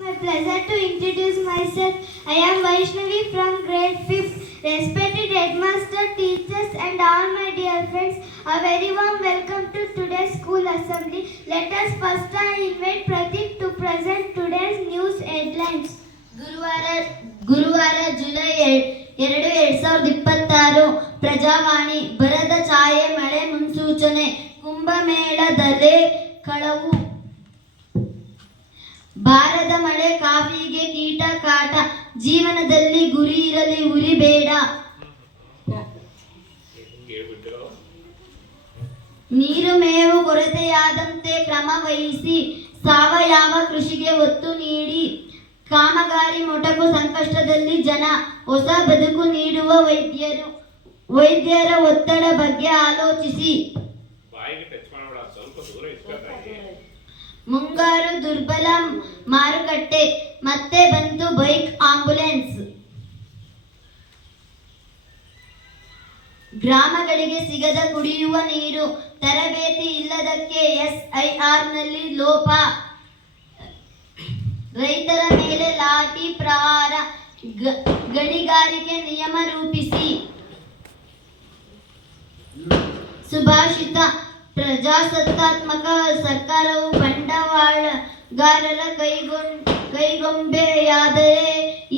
My pleasure to introduce myself. I am Vaishnavi from grade 5th. Respected headmaster, teachers and all my dear friends, a very warm welcome to today's school assembly. Let us first invite Pratik to present today's news headlines. ಗುರುವಾರ July 2026 Prajavani ಬರದ ಛಾಯೆ ಮಳೆ ಮುನ್ಸೂಚನೆ ಕುಂಭಮೇಳದಲ್ಲೇ ಕಳವು ಬಾರದ ಮಳೆ ಕಾಫಿಗೆ ಕೀಟ ಕಾಟ ಜೀವನದಲ್ಲಿ ಗುರಿ ಇರಲಿ ಉರಿ ಬೇಡ ನೀರು ಮೇವು ಕೊರತೆಯಾದಂತೆ ಕ್ರಮ ವಹಿಸಿ ಸಾವಯವ ಕೃಷಿಗೆ ಒತ್ತು ನೀಡಿ ಕಾಮಗಾರಿ ಮೊಟಕು ಸಂಕಷ್ಟದಲ್ಲಿ ಜನ ಹೊಸ ಬದುಕು ನೀಡುವ ವೈದ್ಯರ ಒತ್ತಡ ಬಗ್ಗೆ ಆಲೋಚಿಸಿ ಮುಂಗಾರು ದುರ್ಬಲ ಮಾರುಕಟ್ಟೆ ಮತ್ತೆ ಬಂತು ಬೈಕ್ ಆಂಬ್ಯುಲೆನ್ಸ್ ಗ್ರಾಮಗಳಿಗೆ ಸಿಗದ ಕುಡಿಯುವ ನೀರು ತರಬೇತಿ ಇಲ್ಲದಕ್ಕೆ SIRನಲ್ಲಿ ಲೋಪ ರೈತರ ಮೇಲೆ ಲಾಠಿ ಪ್ರಹಾರ ಗಣಿಗಾರಿಕೆ ನಿಯಮ ರೂಪಿಸಿ ಸುಭಾಷಿತ ಪ್ರಜಾಸತ್ತಾತ್ಮಕ ಸರ್ಕಾರವು ಬಂಡವಾಳಗಾರರ ಕೈಗೊಂಬೆಯಾದರೆ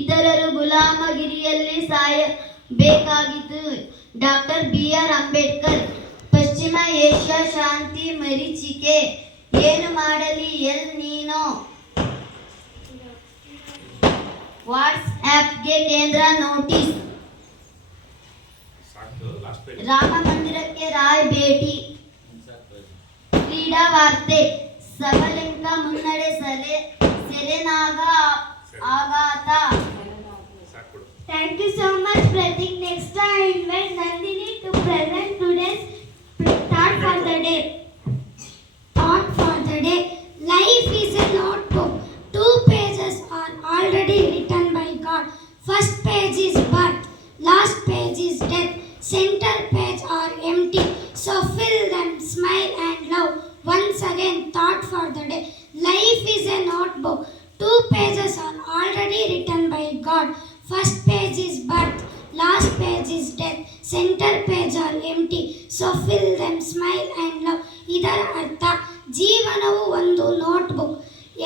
ಇತರರು ಗುಲಾಮಗಿರಿಯಲ್ಲಿ ಸಾಯಬೇಕಾಗಿತ್ತು. Doctor BR Ambedkar. ಪಶ್ಚಿಮ ಏಷ್ಯಾ ಶಾಂತಿ ಮರೀಚಿಕೆ ಏನು ಮಾಡಲಿ ಎಲ್ ನೀನೋ ವಾಟ್ಸ್ಆ್ಯಪ್ಗೆ ಕೇಂದ್ರ ನೋಟಿಸ್ ರಾಮ ಮಂದಿರಕ್ಕೆ ರಾಯ್ ಭೇಟಿ ಕ್ರೀಡಾ ವಾರ್ತೆ ಸಬಲೆಂಕ ಮುನ್ನಡೆ ಸೆರೆನಾಗ ಆಘಾತ. Thank you so much, Pratik. Next, I invite Nandini to present today's thought for the day. Thought for the day. Life is a notebook. 2 pages are already written by God. First page is birth. Last page is death. Center page are empty. So fill them, smile and love. Once again, thought for the day. Life is a notebook. 2 pages are already written by God. First page is birth. Last page is death. Center page are empty. So fill them, smile and love. ಇದರ ಅರ್ಥ ಜೀವನವು ಒಂದು notebook.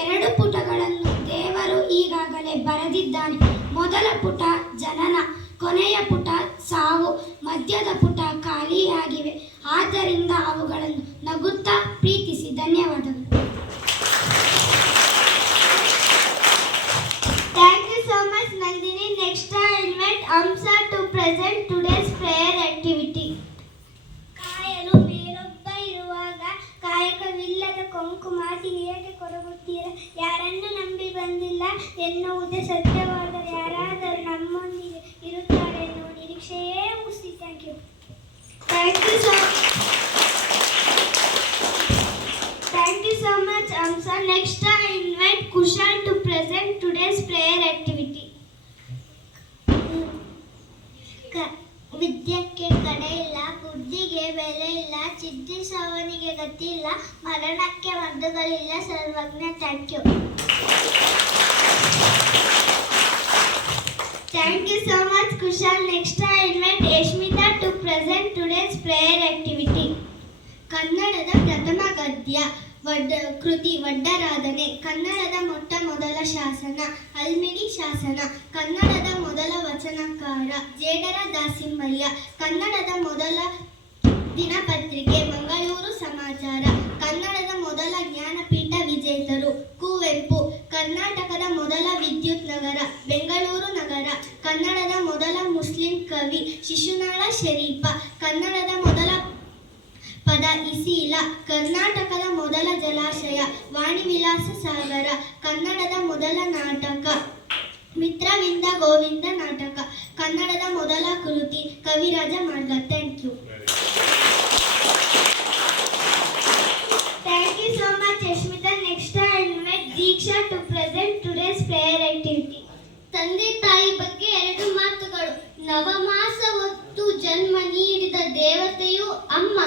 2 ಪುಟಗಳನ್ನು ದೇವರು ಈಗಾಗಲೇ ಬರೆದಿದ್ದಾನೆ. ಮೊದಲ ಪುಟ ಜನನ, ಕೊನೆಯ ಪುಟ ಸಾವು, ಮಧ್ಯದ ಪುಟ ಖಾಲಿಯಾಗಿವೆ. ಆದ್ದರಿಂದ ಅವುಗಳನ್ನು ನಗುತ್ತಾ ಪ್ರೀತಿಸಿ. ಧನ್ಯವಾದಗಳು. Thank you so much, Nandini. Next, I invite Amsa to present today's prayer activity. ಕಾಯಲು ಬೇರೊಬ್ಬ ಇರುವಾಗ ಕಾಯಕವಿಲ್ಲದ ಕೊಂಕು ಮಾತಿಗೆ ಏಕೆ ಕೊರಗುತ್ತೀರ? ಯಾರನ್ನು ನಂಬಿ ಬಂದಿಲ್ಲ ಎನ್ನುವುದೇ ಸತ್ಯವಾದರೆ ಯಾರಾದರೂ ನಮ್ಮೊಂದಿಗೆ ಇರುತ್ತಾರೆ ಎನ್ನುವ ನಿರೀಕ್ಷೆಯೇ ಹುಸಿ. Thank you. Thank you so much, Amsa. Next, I invite Kushal to present today's prayer activity. ವಿದ್ಯಕ್ಕೆ ಕಡೆ ಇಲ್ಲ, ಬುದ್ಧಿಗೆ ಬೆಲೆ ಇಲ್ಲ, ಚಿದ್ರಿಸವನಿಗೆ ಗತಿ ಇಲ್ಲ, ಮರಣಕ್ಕೆ ಮದ್ದುಗಳಿಲ್ಲ, Sarvajna. Thank you. Thank you so much, Kushal. Next, I invite Yashmita to present today's prayer activity. ಕನ್ನಡದ ಪ್ರಥಮ ಗದ್ಯ ಕೃತಿ ವಡ್ಡರಾಧನೆ. ಕನ್ನಡದ ಮೊಟ್ಟ ಮೊದಲ ಶಾಸನ ಅಲ್ಮಿಡಿ ಶಾಸನ. ಕನ್ನಡದ ಮೊದಲ ವಚನಕಾರ ಜೇಡರ ದಾಸಿಂಬಯ್ಯ. ಕನ್ನಡದ ಮೊದಲ ದಿನಪತ್ರಿಕೆ ಮಂಗಳೂರು ಸಮಾಚಾರ. ಕನ್ನಡದ ಮೊದಲ ಜ್ಞಾನಪೀಠ ವಿಜೇತರು ಕುವೆಂಪು. ಕರ್ನಾಟಕದ ಮೊದಲ ವಿದ್ಯುತ್ ನಗರ ಬೆಂಗಳೂರು ನಗರ. ಕನ್ನಡದ ಮೊದಲ ಮುಸ್ಲಿಂ ಕವಿ ಶಿಶುನಾಳ ಶರೀಫ. ಕನ್ನಡದ ಮೊದಲ ಪದ ಇಸೀಲ. ಕರ್ನಾಟಕದ ಮೊದಲ ಜಲಾಶಯ ವಾಣಿವಿಲಾಸ ಸಾಗರ. ಕನ್ನಡದ ಮೊದಲ ನಾಟಕ ಮಿತ್ರವಿಂದ ಗೋವಿಂದ ನಾಟಕ. ಕನ್ನಡದ ಮೊದಲ ಕೃತಿ Kavirajamarga. Thank you. Thank you so much, Yashmita. Next, I invite Deeksha to present today's prayer activity. ತಂದೆ ತಾಯಿ ಬಗ್ಗೆ 2 ಮಾತುಗಳು. ನವಮಾಸ ಹೊತ್ತು ಜನ್ಮ ನೀಡಿದ ದೇವತೆಯು ಅಮ್ಮ.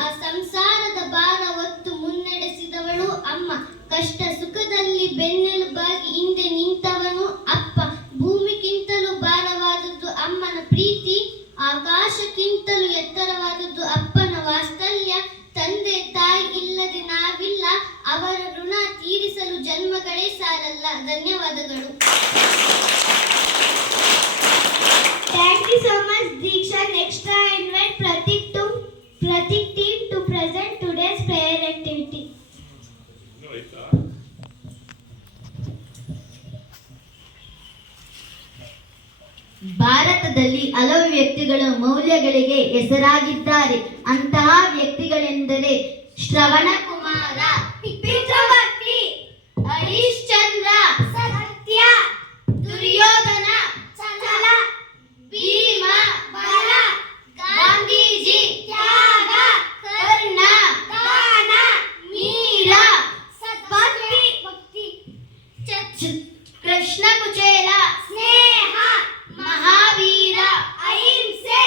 ಆ ಸಂಸಾರದ ಭಾರ ಹೊತ್ತು ಮುನ್ನಡೆಸಿದವಳು ಅಮ್ಮ. ಕಷ್ಟ ಸುಖದಲ್ಲಿ ಬೆನ್ನೆಲುಬಾಗಿ ಹಿಂದೆ ಸಾಲಲ್ಲ. ಧನ್ಯವಾದಗಳು. Thank you so much, Diksha. Next, I invite Pratik team to present today's prayer activity. ಭಾರತದಲ್ಲಿ ಹಲವು ವ್ಯಕ್ತಿಗಳು ಮೌಲ್ಯಗಳಿಗೆ ಹೆಸರಾಗಿದ್ದಾರೆ. ಅಂತಹ ವ್ಯಕ್ತಿಗಳೆಂದರೆ ಶ್ರವಣ ಕುಮಾರ, ಪಿತೃಭಕ್ತಿ, ಹರಿಶ್ಚಂದ್ರ, ಸತ್ಯ, ದುರ್ಯೋಧನ, ಛಲ, ಭೀಮ, ಬಲ, ಗಾಂಧೀಜಿ, ತ್ಯಾಗ, ಕರ್ಣ, ದಾನ, ಮೀರ, ಭಕ್ತಿ, ಕೃಷ್ಣ ಕುಚೇಲ, ಸ್ನೇಹ, ಮಹಾವೀರ, ಅಹಿಂಸೆ,